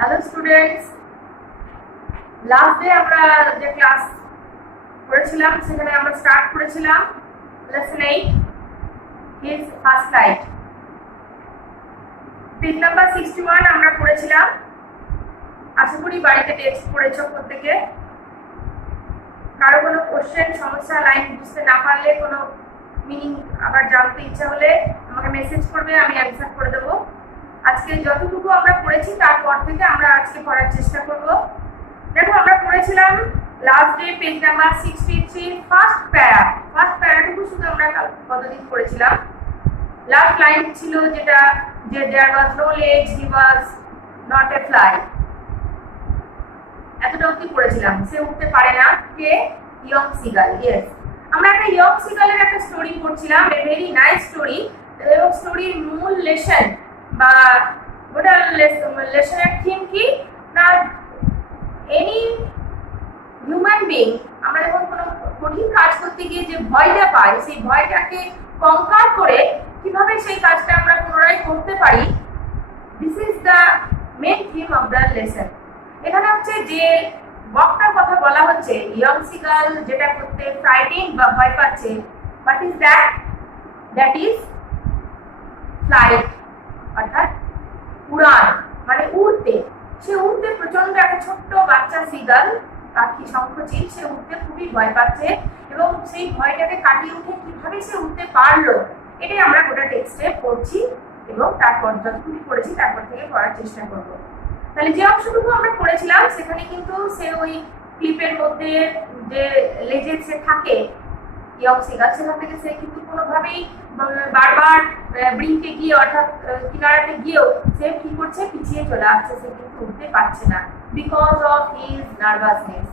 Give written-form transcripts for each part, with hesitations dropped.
Hello students, last day আমরা যে class করেছিলাম সেখানে আমরা স্টার্ট করেছিলাম lesson 8 his first light. Page number 61 আমরা পড়েছিলাম। আশা করি বাড়িতে টেক্সট পড়েছো প্রত্যেকে। কারো কোনো কোশ্চেন, সমস্যা, লাইন বুঝতে না পারলে, কোনো মিনিং আবার জানতে ইচ্ছা হলে আমাকে মেসেজ করবে, আমি অ্যান্সার করে দেবো। আজকে যতটুকু আমরা পড়েছি তারপর থেকে আমরা আজকে পড়ার চেষ্টা করব। দেখো, আমরা পড়েছিলাম last day page number 63 first প্যারাটুকু শুধু আমরা কতদিন পড়েছিলাম। লাস্ট লাইন ছিল যেটা, যে দেয়ার ওয়াজ নো লেগ, he was not a fly. এতটা অবধি পড়েছিলাম। সে উঠতে পারে না, কে? Young seagull. ইয়েস, আমরা একটা ইয়ং সিগালের একটা স্টোরি পড়ছিলাম, এ ভেরি নাইস স্টোরি। এবং স্টোরির মূল লেসন বা ওটা লেসনের থিম কি না, এনি হিউম্যান বিং আমরা যখন কোনো কঠিন কাজ করতে গিয়ে যে ভয়টা পাই, সেই ভয়টাকে কনকার করে কিভাবে সেই কাজটা আমরা পুনরায় করতে পারি, this is the main theme of the lesson. এখানে হচ্ছে যে বকটার কথা বলা হচ্ছে, ইয়ং সিগাল যেটা করতে ফ্রাইটেন্ড বা ভয় পাচ্ছে, what is that? That is flight, অর্থাৎ উড়ান, মানে উড়তে। সে উড়তে প্রচন্ড, একটা ছোট্ট বাচ্চা সিগাল, পাখি, শঙ্খচিল, সে উঠতে খুবই ভয় পাচ্ছে এবং সেই ভয়টাকে কাটিয়ে উঠে কিভাবে সে উঠতে পারলো, এটাই আমরা গোটা টেক্সটে পড়ছি এবং তারপর যতটুকু পড়েছি তারপর থেকে পড়ার চেষ্টা করব। তাহলে যে অংশটুকু আমরা পড়েছিলাম সেখানে কিন্তু সে ওই ক্লিপের মধ্যে যে লেজে সে থাকে ইয়ং সিগাল, সেখান থেকে সে কিন্তু কোনোভাবেই বারবার ব্রিঙ্কে গিয়ে, অর্থাৎ কিনারাতে গিয়েও সে কি করছে, পিছিয়ে চলে আসছে, সে কিন্তু উঠতে পারছে না, বিকজ অফ হিজ নার্ভাসনেস।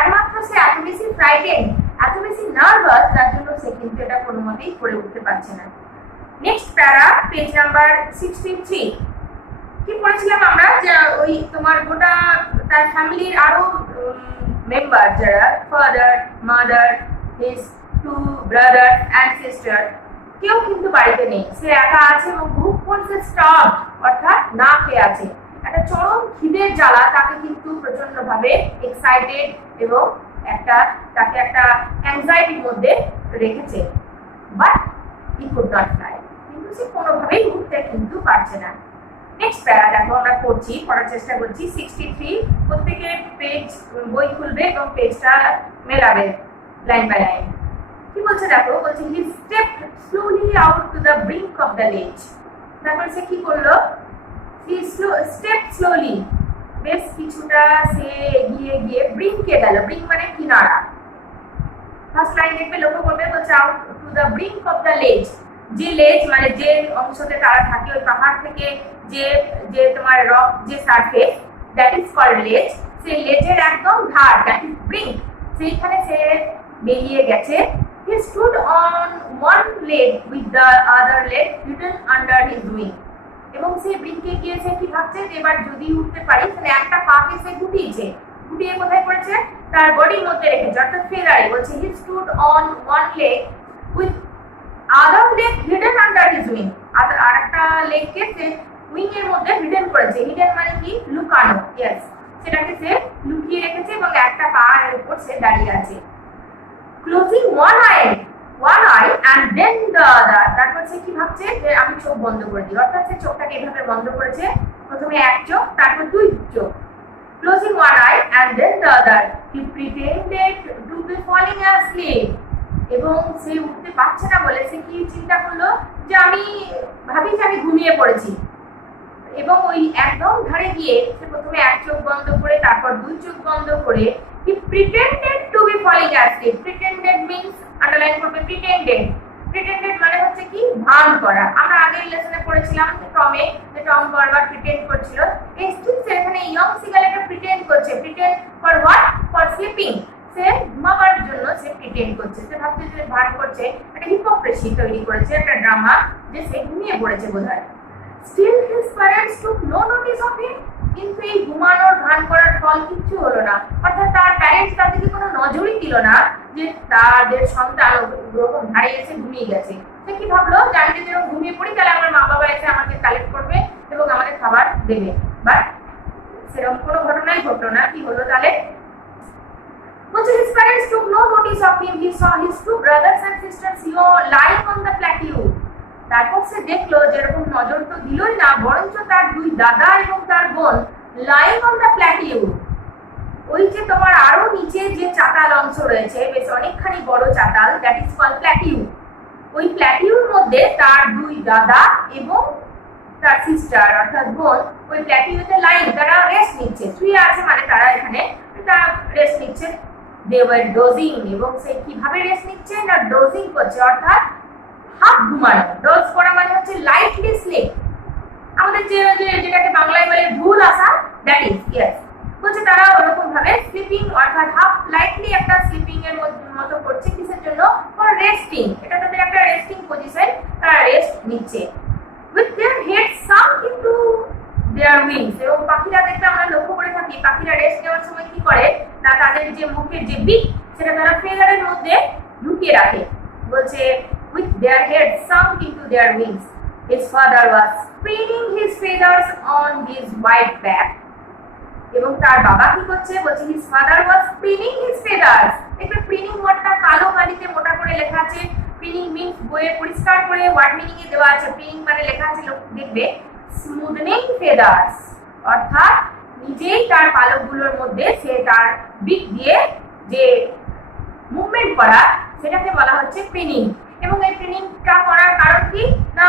একমাত্র সে এত বেশি ফ্রাইটেন্ড, এত বেশি নার্ভাস, তার জন্য সে কিন্তু এটা কোনোভাবেই করে উঠতে পারছে না। নেক্সট প্যারা, পেজ নাম্বার 63। কি পড়েছিলাম আমরা? যে ওই তোমার গোটা তার ফ্যামিলির আরো মেম্বার যারা, father, mother, his 2 brother and sister, কেউ কিন্তু বাড়িতে নেই, সে একা আছে এবং ভূক্ষণ সে স্টার্ভড, অর্থাৎ না খেয়ে আছে। একটা চরম খিদের জ্বালা তাকে কিন্তু প্রচন্ড ভাবে এক্সাইটেড এবং তাকে একটা অ্যাংজাইটির মধ্যে রেখেছে। But he could not fly, কিন্তু সে কোনোভাবেই উঠতে কিন্তু পারছে না। নেক্সট প্যারা দেখো, আমরা পড়ার চেষ্টা করছি 63। প্রত্যেকে পেজ, বই খুলবে এবং পেজটা মেলাবে লাইন বাই লাইন। কি বলছে দেখো, বলছে he stepped slowly out to the brink of the ledge. তারপর সে কি করলো? হি স্টেপড স্লোলি, বেশ কিছুটা সে এগিয়ে গিয়ে ব্রিঙ্কে গেল। ব্রিঙ্ক মানে কিনারা। ফার্স্ট লাইন দেখবে, লক্ষ্য করবে, বলছে out to the brink of the লেজ। যে লেজ মানে যে অংশতে তারা থাকে, ওই পাহাড় থেকে যে যে তোমার রক, যে সারফেস, দ্যাট ইজ কল্ড লেজ। সেই লেজের একদম ধার, দ্যাট ইজ ব্রিঙ্ক, সেইখানে সে বেরিয়ে গেছে। He stood on one leg with the other leg hidden under his wing. এবং সে ব্রিঙ্কে গিয়ে সে কি ভাবছে যে এবার যদি উঠতে পারি, তাহলে একটা পাকে সে গুটিয়ে কোথায় করেছে? তার বডির মধ্যে রেখেছে, অর্থাৎ ফেরারে। বলছে he stood on one leg with other leg hidden under his wing. আর একটা লেগকে সে উইং এর মধ্যে হিডেন করেছে। হিডেন মানে কি? লুকানো। ইয়েস, সেটাকে সে লুকিয়ে রেখেছে এবং একটা পা এর উপর সে দাঁড়িয়ে আছে। Closing one eye and then the other. তারপর সে কি ভাবছে যে আমি চোখ বন্ধ করে দিই, অর্থাৎ সে চোখটাকে এভাবে বন্ধ করেছে, প্রথমে এক চোখ, তারপর 2 চোখ। Closing one eye and then the other, he pretended to be falling asleep. এবং সে উঠতে পারছে না বলে সে কি চিন্তা করলো, যে আমি ভাবি যে আমি ঘুমিয়ে পড়েছি। এবং ওই একদম ধারে গিয়ে সে প্রথমে এক চোখ বন্ধ করে, তারপর 2 চোখ বন্ধ করে he pretended to be falling asleep. Pretended means, underline করবে, pretended মানে হচ্ছে কি? ভান করা। আমরা আগের লেসনে পড়েছিলাম যে টম বারবার প্রিটেন্ড করছিল। এই স্টিলস এখানে ইয়ং সিগাল একটা প্রিটেন্ড করছে। Pretend for what? For sleeping. সে ঘুমাবার জন্য সে প্রিটেন্ড করছে, সে ভাবছে যে ভান করছে, একটা হিপোক্রেসি তৈরি করেছে, একটা ড্রামা, যে সে ঘুমিয়ে পড়েছে বোধহয়। Still his parents took no notice of him. কিন্তু এই ঘুমানোর ভান করার ফল কিচ্ছু হলো না, অর্থাৎ তার প্যারেন্টস তার দিকে কোনো নজরই দিল না যে তাদের সন্তান ওরকম ধারে এসে ঘুমিয়ে গেছে। সে কি ভাবলো, যে আমি যদি ঘুমিয়ে পড়ি তাহলে আমার মা বাবা এসে আমাকে কালেক্ট করবে এবং আমাদের খাবার দেবে। বাট সেরকম কোনো ঘটনাই ঘটলো না। কি হলো তাহলে? বলছে his parents took no notice of him. He saw his two brothers and sisters lying on the plateau. তারপর সে দেখলো যেরকম নজর তো দিলই না, বরঞ্চ তার দুই দাদা এবং তার বোন lying on the plateau, ওই যে তোমার আরো নিচে যে চাতাল অংশ রয়েছে, বেশ অনেকখানি বড় চাতাল, দ্যাট ইজ কল্ড প্ল্যাটিউ। ওই প্ল্যাটিউর মধ্যে তার দুই দাদা এবং তার সিস্টার অর্থাৎ বোন ওই প্ল্যাটিউতে লাইন, তারা রেস্ট নিচ্ছে, শুয়ে আছে, মানে তারা এখানে তারা রেস্ট নিচ্ছে। দে ওয়ার ডোজিং, এবং সে কিভাবে রেস্ট নিচ্ছে না ডোজিং করছে, অর্থাৎ হাফ ঘুমানো। ডোজ করা মানে হচ্ছে লাইটলি স্লিপ, আমাদের যেটাকে বাংলায় বলে ভুল আসা, দ্যাট ইজ ইয়েস। বলছে তারা ওরকম ভাবে স্লিপিং অর্থাৎ হাফ লাইটলি একটা স্লিপিং এর মতো করছে, কিসের জন্য? For resting. এটা তাদের একটা রেস্টিং পজিশন, তারা রেস্ট নিচ্ছে। With their head sunk into their wings. এবং পাখিরা দেখতে আমরা লক্ষ্য করে থাকি, পাখিরা রেস্ট নেওয়ার সময় কি করে না, তাদের যে মুখের যে বিক সেটা তারা ফেদারের মধ্যে ঢুকিয়ে রাখে। বলছে with their head sunk into their wings his father was spinning his feathers on his white back. এবং তার বাবা কি করছে? বলছে his father was spinning his feathers। দেখবে প্রিনিং ওয়ার্ডটা কালো কালিতে মোটা করে লেখা আছে। প্রিনিং মিন্স বইয়ে পরিষ্কার করে ওয়ার্ড মিনিং এ দেওয়া আছে। প্রিনিং মানে লেখা আছে দেখবে স্মুথনিং ফেদার্স, অর্থাৎ নিজেই তার পালকগুলোর মধ্যে সে তার বিক দিয়ে যে মুভমেন্ট করা, সেটাকে বলা হচ্ছে প্রিনিং। এবং এই প্রিনিংটা করার কারণ কি না,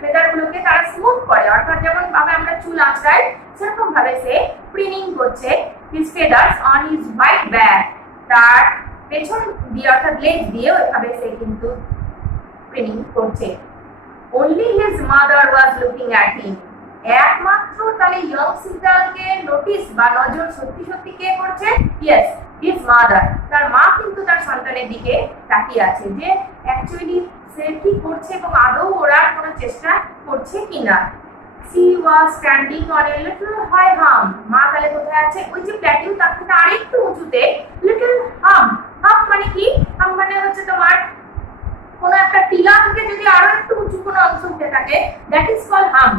ফেদারগুলোকে তারা স্মুথ করে, অর্থাৎ যেমন ভাবে আমরা চুল আঁচড়াই সেরকম ভাবে সে প্রিনিং করছে his feathers on his white back. তার পেছন দিয়ে অর্থাৎ লেগ দিয়ে ওইভাবে সে কিন্তু প্রিনিং করছে। Only his mother was looking at him. একমাত্র তাহলে ইয়ং সিগনালকে নোটিস বা নজর সত্যি সত্যি কে করছে? Yes, his mother. তার মা কিন্তু তার সন্তানের দিকে তাকিয়ে আছে যে অ্যাকচুয়ালি সে কি করছে এবং আদৌ ওরা কোনো চেষ্টা করছে কিনা। She was standing on a little high hump. মা তাহলে কোথায় আছে? ওই যে প্ল্যাটিউ তার থেকে আরেকটু উঁচুতে, লিটল হাম। হাম মানে কি? হাম মানে হচ্ছে তোমার কোনো একটা টিলা থেকে যদি আরো একটু উঁচু কোনো অংশ উঠে থাকে, দ্যাট ইজ কল্ড হাম।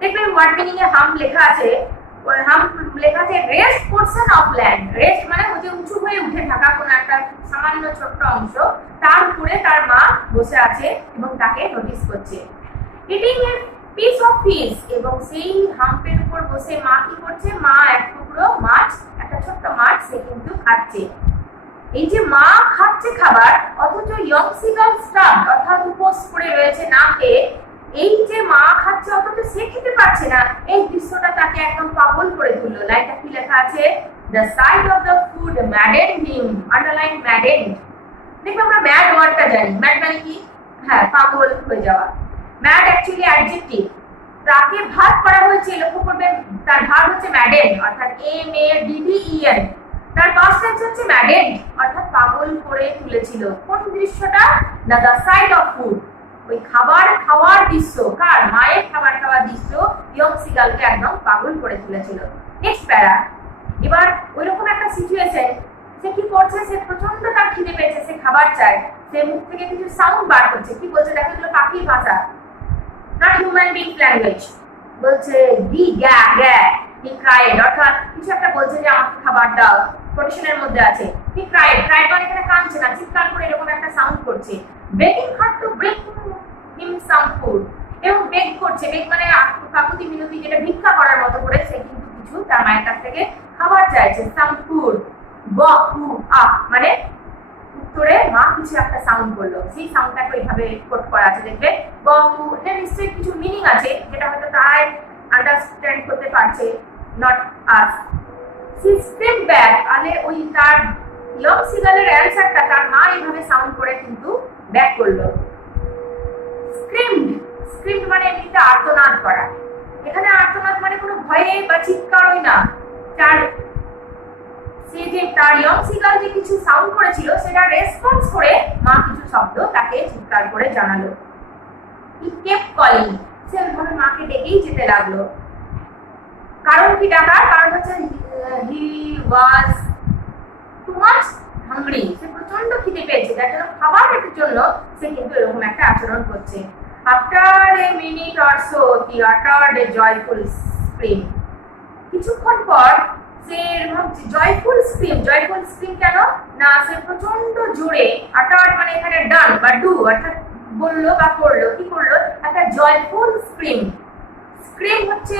দেখবেন ওয়ার্ড মিনিং এ হাম লেখা আছে, হাম লেখা আছে rest portion of land. Rest মানে ওই যে উঁচু হয়ে উঠে থাকা কোনো একটা সামান্য ছোট্ট অংশ, তার উপরে তার মা বসে আছে এবং তাকে নোটিস করছে। Eating A piece of fish, এবং সেই হাম্পের উপর বসে মা কি করছে? মা এক টুকরো মাছ, একটা ছোট্ট মাছ সে কিন্তু খাচ্ছে। এই যে মা খাচ্ছে খাবার, অথচ ইয়ং সিগাল স্টাফ অর্থাৎ উপোস করে রয়েছে না খেয়ে। এই যে মা খাচ্ছে অথচ সে খেতে পারছে না, এই দৃশ্যটা তাকে একদম পাগল করে তুললো। লাইনটা কি লেখা আছে? The sight of the food maddened him. Underline maddened. দেখবে আমরা ম্যাড ওয়ার্ডটা জানি, ম্যাড মানে কি? হ্যাঁ, পাগল হয়ে যাওয়া। ম্যাড অ্যাকচুয়ালি অ্যাডজেক্টিভ, তাকে ভাগ করা হয়েছে, লক্ষ্য করবেন তার ভাগ হচ্ছে ম্যাডেন অর্থাৎ MADDEN। তার পাস্ট টেন্স হচ্ছে ম্যাডেন অর্থাৎ পাগল করে তুলেছিল। কোন দৃশ্যটা? না দ্য সাইড অফ ফুড, ওই খাবার খাওয়ার দৃশ্য। কার? মায়ের খাবার খাওয়ার দৃশ্য ইয়ং সিগালকে একদম পাগল করে তুলেছিল। নেক্সট প্যারা। এবার ওইরকম একটা সিচুয়েশন, সে কি করছে? সে প্রচন্ড তার খিদে পেয়েছে, সে খাবার চায়, সে মুখ থেকে কিছু সাউন্ড বার করছে। কি বলছে? দেখো এগুলো পাখির ভাষা, নট হিউম্যান বিং ল্যাঙ্গুয়েজ। বলছে দি গ্যা গ্যা, হি ক্রাইড, অর্থাৎ কিছু একটা বলছে যে আমাকে খাবার দাও, প্রোটেকশনের মধ্যে আছে। হি ক্রাইড, ক্রাইড মানে এখানে কাঁদছে না, চিৎকার করে এরকম একটা সাউন্ড করছে। Begging her to bring him some food, এবং বেগ করছে, বেগ মানে কাকুতি মিনতি, যেটা ভিক্ষা করার মতো করে সে কিন্তু কিছু তার মায়ের কাছ থেকে খাবার চাইছে। সাম ফুড, গ হু আ মানে উত্তরে মা কিছু একটা সাউন্ড করলো, সেই সাউন্ডটাকে ওইভাবে কোট করা আছে। দেখবে গ হু, এটা নিশ্চয়ই কিছু মিনিং আছে যেটা হয়তো তারাই আন্ডারস্ট্যান্ড করতে পারছে, not us. She scream back, মানে ওই তার ইয়ং সিগালের অ্যানসারটা তার মা এইভাবে সাউন্ড করে কিন্তু ব্যাক করলো। স্ক্রিমড, স্ক্রিমড মানে এমনিতে আর্তনাদ করা। এখানে আর্তনাদ মানে কোনো ভয়ে বা চিৎকারই না, তার সে যে তার ইয়ং সিগাল যে কিছু সাউন্ড করেছিল সেটা রেসপন্স করে মা কিছু শব্দ তাকে চিৎকার করে জানালো। হি কেপ্ট কলিং, সে ওইভাবে মাকে ডেকেই যেতে লাগলো। কারণ কি ডাকার? কারণ হচ্ছে হি ওয়াজ টু মাচ হাংরি, সে প্রচন্ড খিদে পেয়েছে, যার জন্য খাবারের জন্য সে কিন্তু এরকম একটা আচরণ করছে। After a minute or so he uttered a joyful scream, কিছুক্ষণ পর সে জয়ফুল স্ক্রিম কেন না, সে প্রচন্ড জোরে আটার মানে এখানে ডান বা ডু অর্থাৎ বললো বা করলো, কি করলো, একটা জয়ফুল স্ক্রিম হচ্ছে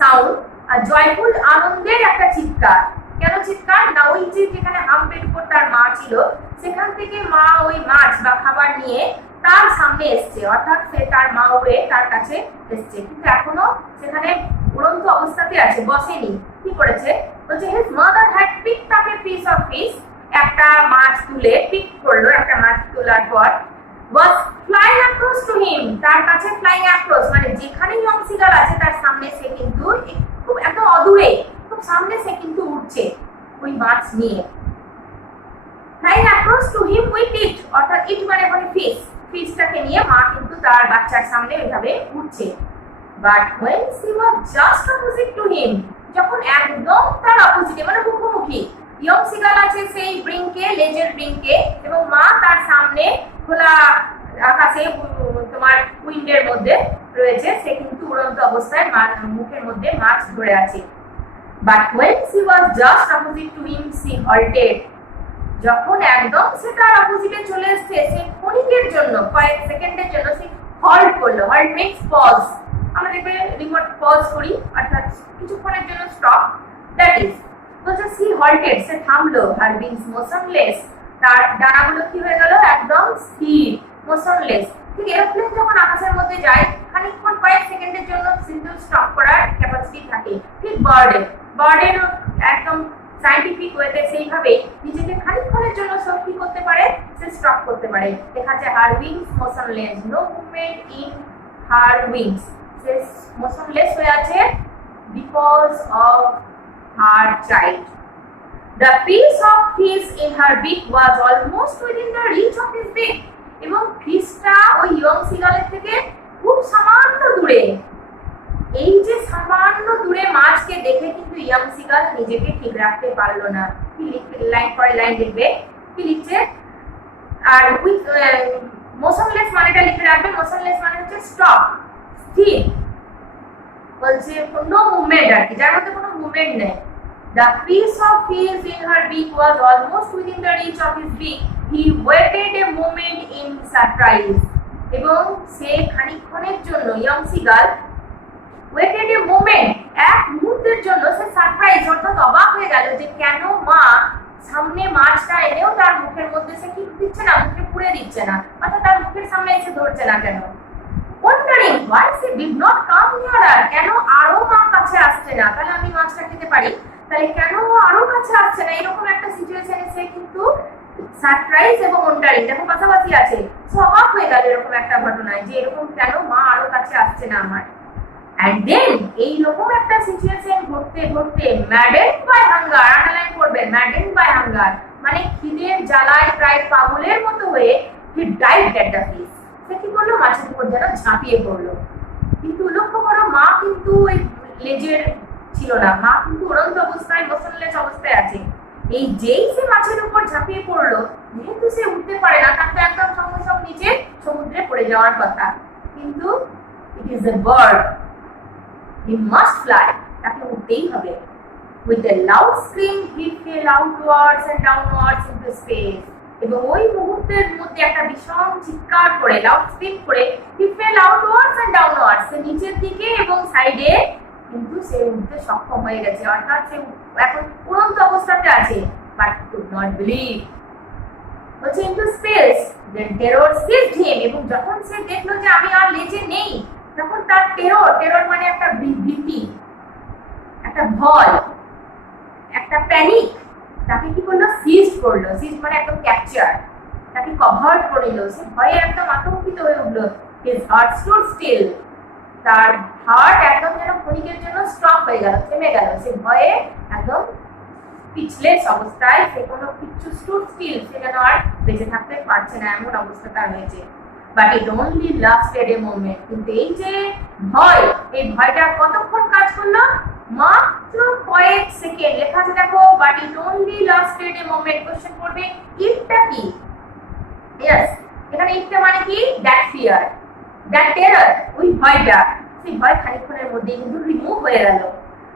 সাউন্ড, আর জয়ফুল আনন্দের একটা চিৎকার। কেন চিৎকার না, ওই যে যেখানে হাম্পের উপর তার মা ছিল সেখান থেকে মা ওই মাছ বা খাবার নিয়ে তার সামনে এসছে, অর্থাৎ সে তার মা উড়ে তার কাছে এসছে, কিন্তু এখনো সেখানে উড়ন্ত অবস্থাতে আছে, বসেনি। কি করেছে বলছে, his mother had picked up a piece of fish, একটা মাছ তুলে পিক করলো, একটা মাছ তোলার পর was flying across to him, তার কাছে flying across মানে যেখানে ইয়ং সিগাল আছে তার সামনে সে কিন্তু খুব একদম অদূরে, খুব সামনে সে কিন্তু উঠছে ওই মাছ নিয়ে। flying across to him with it, অর্থাৎ ইট মানে মানে ফিশটাকে নিয়ে মা কিন্তু তার বাচ্চার সামনে এইভাবে উঠছে। but when she was just opposite to him, যখন একদম তার অপোজিটে মানে মুখোমুখি, ইয়ং সিগাল আছে সেই ব্রিঙ্কে, লেজের ব্রিঙ্কে, এবং মা তার সামনে খোলা আকাশে তোমার উইন্ডের মধ্যে রয়েছে, সে কিন্তু উড়ন্ত অবস্থায় মুখের মধ্যে মাছ ধরে আছে। but when she was just opposite to him she halted, যখন একদম সে তার অপোজিটে চলে এসেছে, সে ক্ষণিকের জন্য, কয়েক সেকেন্ডের জন্য সে হল্ট করলো। হল্ট মিন্স পজ, আমরা দেখবে রিমোট পজ করি, অর্থাৎ কিছুক্ষণের জন্য স্টপ, দ্যাট ইজ। তো সি হল্টেড, সে থামলো, হার উইংস মোশনলেস, তার ডানাগুলো কি হয়ে গেল, একদম স্থির, মোশনলেস। ঠিক এরোপ্লেন যখন আকাশের মধ্যে যায় খানিকক্ষণ কয়েক সেকেন্ডের জন্য কিন্তু স্টপ করার ক্যাপাসিটি থাকে, ঠিক বার্ডেরও একদম সায়েন্টিফিক ওয়েতে সেইভাবে নিজেকে খানিকক্ষণের জন্য সব কি করতে পারে, সে স্টপ করতে পারে। দেখা যায় her wings motionless, no movement in her wings, সে মোশনলেস হয়ে আছে because of her child. The piece of fish in her beak was almost within the reach of his beak, এবং ফিশটা ওই ইয়ং সিগালের থেকে খুব সামান্য দূরে। এই যে সামান্য দূরে মাছকে দেখে কিন্তু ইয়ং সিগাল নিজেকে ঠিক রাখতে পারলো না। কি লাইন পরে লাইন দেখবে, কি লিখছে, আর উইথ মোশনলেস মানেটা লিখে রাখবে। মোশনলেস মানে হচ্ছে স্টপ, স্থির, বলছে নো মুভমেন্ট আর কি, যার মধ্যে কোনো মুভমেন্ট নেই। The piece of fish in her beak was almost within the reach of his beak. He waited a moment in surprise. এবং সে খানিকক্ষণের জন্য young seagull waited a moment, এক মুহূর্তের জন্য সে সারপ্রাইজ অর্থাৎ অবাক হয়ে গেল যে কেন মা সামনে মাছটা এনেও তার মুখের মধ্যে সে কি দিচ্ছে না, মুখে পুড়ে দিচ্ছে না, অর্থাৎ তার মুখের সামনে এসে ধরছে না কেন। Wondering why she did not come nearer, কেন আরো মা কাছে আসছে না, তাহলে আমি মাছটা খেতে পারি, তাহলে কেন আরো কাছে আসছে না, এরকম একটা সিচুয়েশনে সে কিন্তু সারপ্রাইজ এবং ওয়ান্ডারিং দেখো পাশাপাশি আছে, অবাক হয়ে গেল এরকম একটা ঘটনায় যে এরকম কেন মা আরো কাছে আসছে না আমার। And then এইরকম একটা সিচুয়েশন ঘটতে ঘটতে maddened by hunger, আন্ডারলাইন করবে maddened by hunger, মানে খিদের জ্বালায় প্রায় পাগলের মতো হয়ে he dived at the fish, সে কি করলো, মাছের উপর যেন ঝাঁপিয়ে পড়লো। কিন্তু লক্ষ্য করো মা কিন্তু ওই লেজের ছিল না, মা কিন্তু উড়ন্ত অবস্থায় মোশনলেস অবস্থায় আছে। এই যেই সে মাছের উপর ঝাঁপিয়ে পড়লো, যেহেতু সে উঠতে পারে না, তার তো একদম সঙ্গে সঙ্গে নিচে সমুদ্রে পড়ে যাওয়ার কথা, কিন্তু it is a bird, he must fly, তাকে উঠতেই হবে। With a loud scream he fell outwards and downwards into space, এবং ওই মুহূর্তের মধ্যে একটা ভীষণ চিৎকার করে লাউড স্ক্রিম করে হি ফেল আউটওয়ার্ডস এন্ড ডাউনওয়ার্ডস, সে নিচের দিকে এবং সাইডে কিন্তু সে উঠতে সক্ষম হয়ে গেছে, অর্থাৎ সে এখন উড়ন্ত অবস্থাতে আছে। বাট কুড নট বিলিভ, বলছে ইনটু স্পেস, দেন টেরর সিজড হিম, এবং যখন সে দেখলো যে আমি আর লেজে নেই, তখন তার টেরর মানে একটা ভীতি, একটা ভয়, একটা প্যানিক, তাকে কি করলো, সিজ করলো। সিজ মানে একদম ক্যাপচার, তাকে কভার করে নিল, সে ভয়ে একদম আতঙ্কিত হয়ে উঠলো। হিজ হার্ট স্টুড স্টিল, তার হার্ট একদম যেন ক্ষণিকের জন্য স্টপ হয়ে গেল, থেমে গেল, সে ভয়ে একদম স্পিচলেস অবস্থায়, সে কোনো কিছু স্টুড স্টিল, সে যেন আর বেঁচে থাকতে পারছে না, এমন অবস্থা তার হয়েছে। But it only lasted a moment, কিন্তু এই যে ভয়, এই ভয়টা কতক্ষণ কাজ করলো, মাত্র কয়েক সেকেন্ড। লেখা আছে দেখো, but it only lasted a moment. Question করবে ইটটা কি, ইয়েস, এখানে ইটটা মানে কি, দ্যাট ফিয়ার, দ্যাট টেরর, ওই ভয়টা, সেই ভয় খানিকক্ষণের মধ্যেই কিন্তু রিমুভ হয়ে গেল।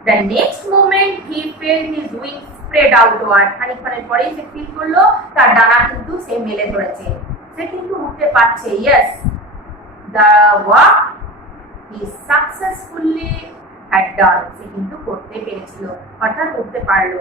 The next moment he felt his wings spread outward. খানিকক্ষণের পরেই সে ফিল করলো তার ডানা কিন্তু সে মেলে ধরেছে, সে কিন্তু উঠতে পারছে। Yes, the work he successfully had done. সে কিন্তু করতে পেরেছিল, অর্থাৎ উঠতে পারলো।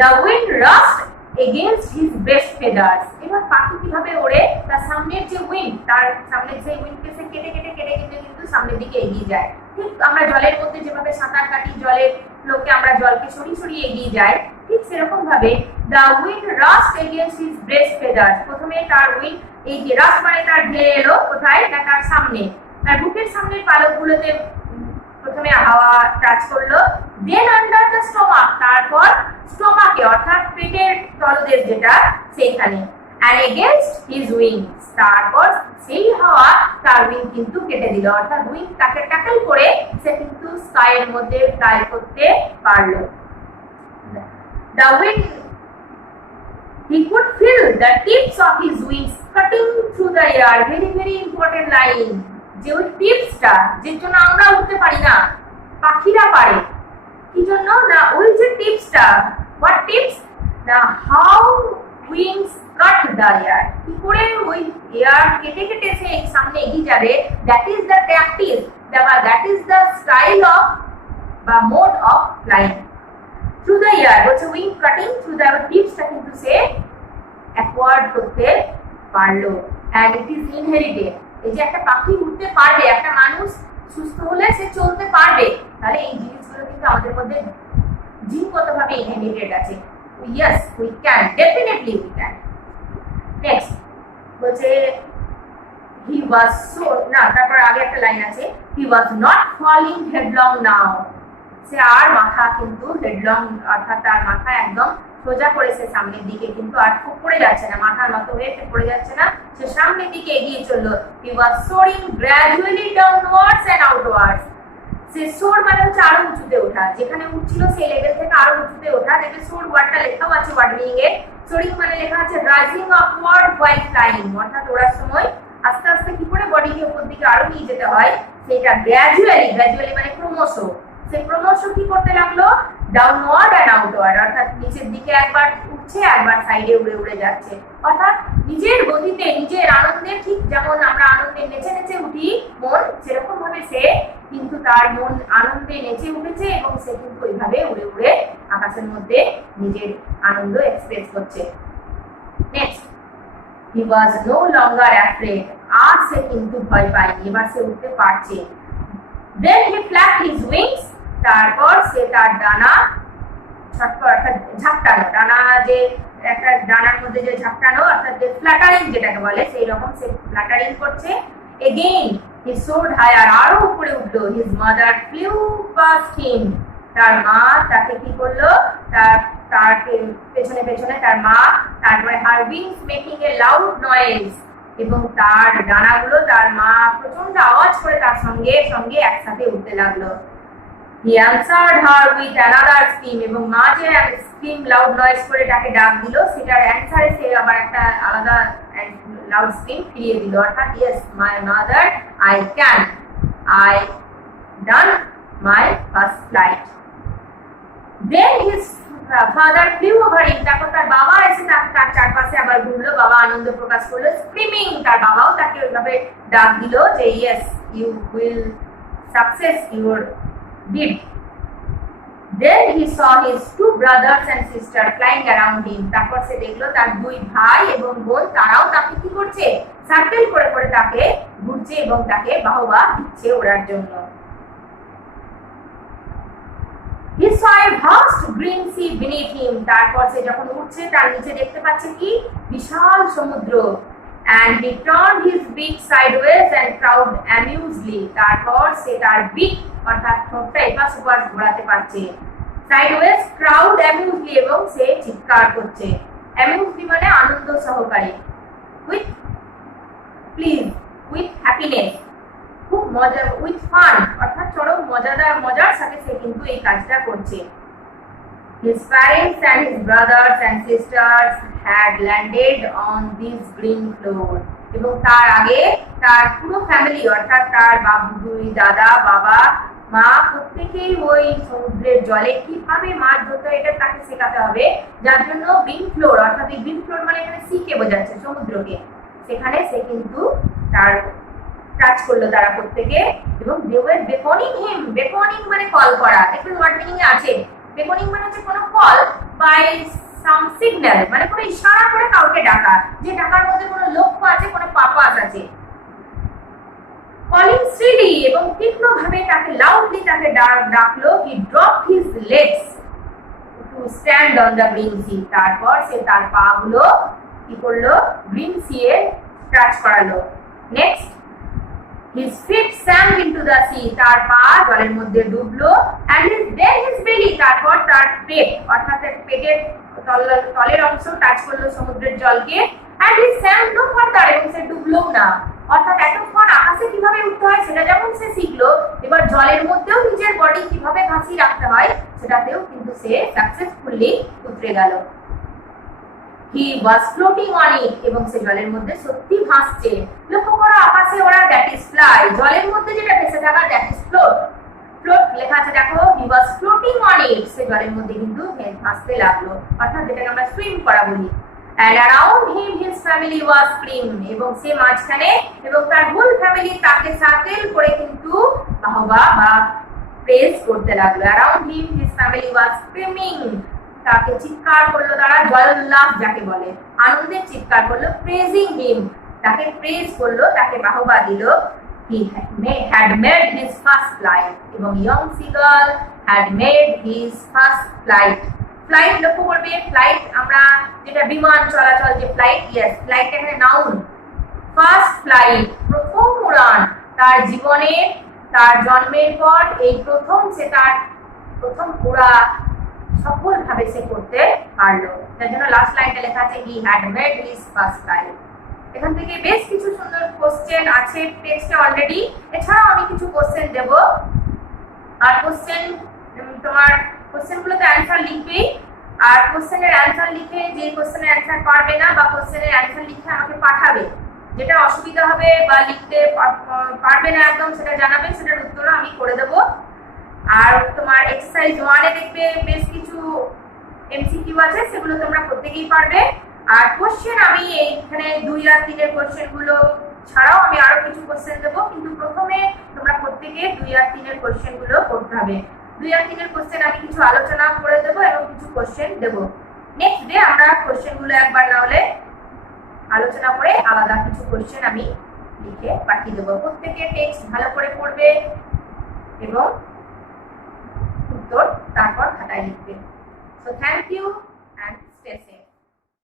The wind rushed against his breast feathers. এবার পাখি কিভাবে ওড়ে, তার সামনের যে উইন্ড, তার সামনের যে উইন্ডকে সে কেটে কেটে কেটে কেটে কিন্তু সামনের দিকে এগিয়ে যায়। ঠিক আমরা জলের মধ্যে যেভাবে সাঁতার কাটি, জলের ফ্লোকে আমরা জলকে সরিয়ে সরিয়ে এগিয়ে যাই, ঠিক সেরকম ভাবে the wind rushed against his breast feathers. প্রথমে তার উইন্ড, এই যে রাশ মানে তার ঢেলে এলো কোথায়, না তার সামনে, তার বুকের সামনের পালকগুলোতে প্রথমে হাওয়া টাচ করলো। দেন আন্ডার দ্য স্টোমাক, তারপর স্টোমাকে অর্থাৎ পেটের তলদেশ যেটা সেইখানে। and against his wings, তারপর সেই হাওয়া তার উইং কিন্তু কেটে দিল, অর্থাৎ উইং তাকে ট্যাকল করে সে কিন্তু স্কাইয়ের মধ্যে ফ্লাই করতে পারলো। the wind, he could feel the tips of his wings cutting through the air. very very important line, যে ওই টিপসটা, যে জন্য আমরা উঠতে পারি না, পাখিরা পারে, কি জন্য না ওই যে টিপসটা, what tips, না how wings cut the air, কি করে ওই এয়ার কেটে কেটে সে সামনে এগিয়ে যাবে, that is the tactics, that is the style of বা mode of flying through the air. বলছে উইং কাটিং থ্রু দ্য টিপসটা কিন্তু সে অ্যাকোয়ার্ড করতে পারলো, and it is inherited. এই যে একটা পাখি উঠতে পারবে, একটা মানুষ সুস্থ হলে সে চলতে পারবে, তাহলে এই জিনিসগুলো কিন্তু আমাদের মধ্যে জিনগতভাবে ইনহেরিটেড আছে। Yes, we can, definitely we can. Next বলছে he was so, না তারপর আগে একটা লাইন আছে, he was not falling headlong now. সে আর মাথা কিন্তু হেডলং, অর্থাৎ তার মাথা একদম সোজা করেছে সামনের দিকে, কিন্তু আর খুব পড়ে যাচ্ছে না, মাথার মতো হয়ে পড়ে যাচ্ছে না, সে সামনের দিকে এগিয়ে চললো। he was soaring gradually downwards and outwards. সে সোর মানে হচ্ছে আরো উঁচুতে ওঠা, যেখানে উঠছিল সেই লেভেল থেকে আরো উঁচুতে ওঠা। দেখবে সোর ওয়ার্ডটা লেখাও আছে ওয়ার্ড মিনিং এ, সোরিং মানে লেখা আছে রাইজিং আপওয়ার্ড while flying, অর্থাৎ ওড়ার সময় আস্তে আস্তে কি করে বডিকে উপর দিকে আরো নিয়ে যেতে হয়, সেটা গ্র্যাজুয়ালি মানে ক্রমশ, সে ক্রমশ কি করতে লাগলো, ডাউনওয়ার্ড এন্ড আউটওয়ার্ড, অর্থাৎ নিচের দিকে একবার উঠছে একবার সাইডে উড়ে উড়ে যাচ্ছে, অর্থাৎ নিজের গতিতে নিজের আনন্দে, ঠিক যেমন আমরা আনন্দে নেচে নেচে উঠি মন, সেরকম ভাবে সে কিন্তু তার মন আনন্দে নেচে উঠেছে এবং সে কিন্তু ওইভাবে উড়ে উড়ে আকাশের মধ্যে নিজের আনন্দ এক্সপ্রেস করছে। Next, he was no longer afraid. আর সে কিন্তু ভয় পায়নি, এবার সে উঠতে পারছে। then he flapped his wings, তারপর সে তার ডানা অর্থাৎ ঝাপটানো, ডানা যে একটা ডানার মধ্যে যে ঝাপটানো অর্থাৎ যে ফ্ল্যাটারিং যেটাকে বলে, সেই রকম সে ফ্ল্যাটারিং করছে। again he soared higher, আরো উপরে উঠলো। his mother flew past him, তার মা তাকে কি করলো, তার পেছনে পেছনে তার মা, তারপরে her wings making a loud noise, এবং তার ডানাগুলো তার মা প্রচন্ড আওয়াজ করে তার সঙ্গে সঙ্গে একসাথে উঠতে লাগলো। he answered her with another scream, এবং মা যে স্ক্রিম লাউড নয়েজ করে তাকে ডাক দিল, সেটার অ্যানসারে সে আবার একটা আলাদা লাউড স্ক্রিম ফিরিয়ে দিল, অর্থাৎ yes my mother, I can, I done my first flight. then his father flew over him, তখন তার বাবা এসে তার চারপাশে আবার ঘুরলো, বাবা আনন্দ প্রকাশ করলো, স্ক্রিমিং, তার বাবাও তাকে ওইভাবে ডাক দিল যে yes you will success your deed. then he saw his two brothers and sister flying around him, তারপর সে দেখলো তার দুই ভাই এবং বোন, তারাও তাকে কি করছে, সার্কেল করে করে তাকে ঘুরছে এবং তাকে বাহবা দিচ্ছে ওড়ার জন্য। he saw a vast green sea beneath him, তারপর সে যখন উঠছে তার নিচে দেখতে পাচ্ছে কি বিশাল সমুদ্র। and he turned his beak sideways and crowed amusedly, তারপর সে তার বিক অর্থাৎ ঠোঁটটা এপাশ ওপাশ ঘোরাতে পারছে, sideways crowed amusedly, এবং সে চিৎকার করছে। amusedly মানে আনন্দ সহকারে, with please, with happiness, খুব মজা, with fun অর্থাৎ চরম মজার সাথে সে কিন্তু এই কাজটা করছে। his parents and his brothers and sisters had landed on this green floor, এবং তার আগে তার পুরো ফ্যামিলি অর্থাৎ তার দুই দাদা, বাবা, মা প্রত্যেকেই ওই সমুদ্রের জলে কিভাবে মাছ ধরতে হয় এটা তাকে শেখাতে হবে, যার জন্য গ্রিন ফ্লোর, অর্থাৎ এই গ্রিন ফ্লোর মানে এখানে সি কে বোঝাচ্ছে, সমুদ্রকে, সেখানে সে কিন্তু তার কাজ করলো তারা প্রত্যেকে। এবং they were beckoning him, beckoning মানে কল করা, দেখবেন ওয়ার্ড মিনিং এ আছে। beckoning মানে হচ্ছে কোনো কল বাই সাম সিগন্যাল, মানে কোনো ইশারা করে কাউকে ডাকা, যে ডাকার মধ্যে কোনো লক্ষ্য আছে, কোনো পারপাস আছে। কলিং শ্রীলি, এবং তীক্ষ্ণভাবে তাকে লাউডলি তাকে ডাকলো। He dropped his legs to stand on the green sea, তারপর সে তার পা গুলো কি করলো, গ্রিন সি এ টাচ করালো। Next, his feet sank into the sea, তার পা জলের মধ্যে ডুবলো। and his belly, তারপর তার পেট, অর্থাৎ পেটের তলের অংশ টাচ করলো সমুদ্রের জলকে। and he sank no further, এবং সে ডুবলো না। অর্থাৎ এতক্ষণ আকাশে কিভাবে উঠতে হয় সেটা যেমন সে শিখলো, এবার জলের মধ্যেও নিজের বডি কিভাবে ভাসিয়ে রাখতে হয় সেটাতেও কিন্তু সে সাকসেসফুলি উতরে গেল। He was floating on it, এবং সে জলের মধ্যে সত্যি ভাসছে। লক্ষ্য করো আকাশে ওরা দ্যাট ইজ ফ্লাই, জলের মধ্যে যেটা ভেসে থাকা দ্যাট ইজ ফ্লোট। ফ্লোট লেখা আছে দেখো, he was floating on it, সে জলের মধ্যে কিন্তু ভাসতে লাগলো, অর্থাৎ যেটাকে আমরা সুইম করা বলি। and around him his family was screaming, এবং সে মাঝখানে এবং তার হোল ফ্যামিলি তাকে সার্কেল করে কিন্তু বাহবা বা প্রেজ করতে লাগলো। around him his family was screaming, তাকে চিৎকার করলো তারা, জয়োল্লাস যাকে বলে, আনন্দের চিৎকার করলো। প্রেজিং হিম, তাকে প্রেজ করলো, তাকে বাহবা দিল। he had made his first flight, এবং young seagull had made his first flight. Flight লক্ষ্য করবে, ফ্লাইট আমরা যেটা বিমান চলাচল যে ফ্লাইট, ইয়েস ফ্লাইট এখানে নাউন। ফার্স্ট ফ্লাইট, প্রথম উড়ান, তার জীবনে তার জন্মের পর এই প্রথম সে তার প্রথম উড়া সফলভাবে সে করতে পারলো, তার জন্য লাস্ট লাইনটা লেখা আছে he had made his first flight। এখান থেকে বেশ কিছু সুন্দর কোশ্চেন আছে টেক্সটে অলরেডি, এছাড়াও আমি কিছু কোশ্চেন দেব। আর কোশ্চেন তোমার কোশ্চেনগুলোতে অ্যান্সার লিখবে, আর কোশ্চেনের অ্যান্সার লিখে যে কোশ্চেনের অ্যান্সার পারবে না বা কোশ্চেনের অ্যান্সার লিখে আমাকে পাঠাবে, যেটা অসুবিধা হবে বা লিখতে পারবে না একদম সেটা জানাবে, সেটার উত্তরও আমি করে দেব। আর তোমার এক্সারসাইজ 1 এ দেখবে বেশ কিছু এমসিকিউ আছে, সেগুলো তোমরা প্রত্যেকেই পারবে। আর কোশ্চেন আমি এইখানে 2 আর 3 এর কোশ্চেনগুলো ছাড়াও আমি আরো কিছু কোশ্চেন দেব, কিন্তু প্রথমে তোমরা প্রত্যেকে 2 আর 3 এর কোশ্চেনগুলো করতে হবে। 2 আর 3 এর কোশ্চেন আমি কিছু আলোচনা করে দেব এবং কিছু কোশ্চেন দেব। নেক্সট ডে আমরা কোশ্চেনগুলো একবার না হলে আলোচনা করে আলাদা কিছু কোশ্চেন আমি লিখে পাঠিয়ে দেবো। প্রত্যেকে টেক্সট ভালো করে পড়বে এবং উত্তর তারপর খাতায় লিখবে। So thank you.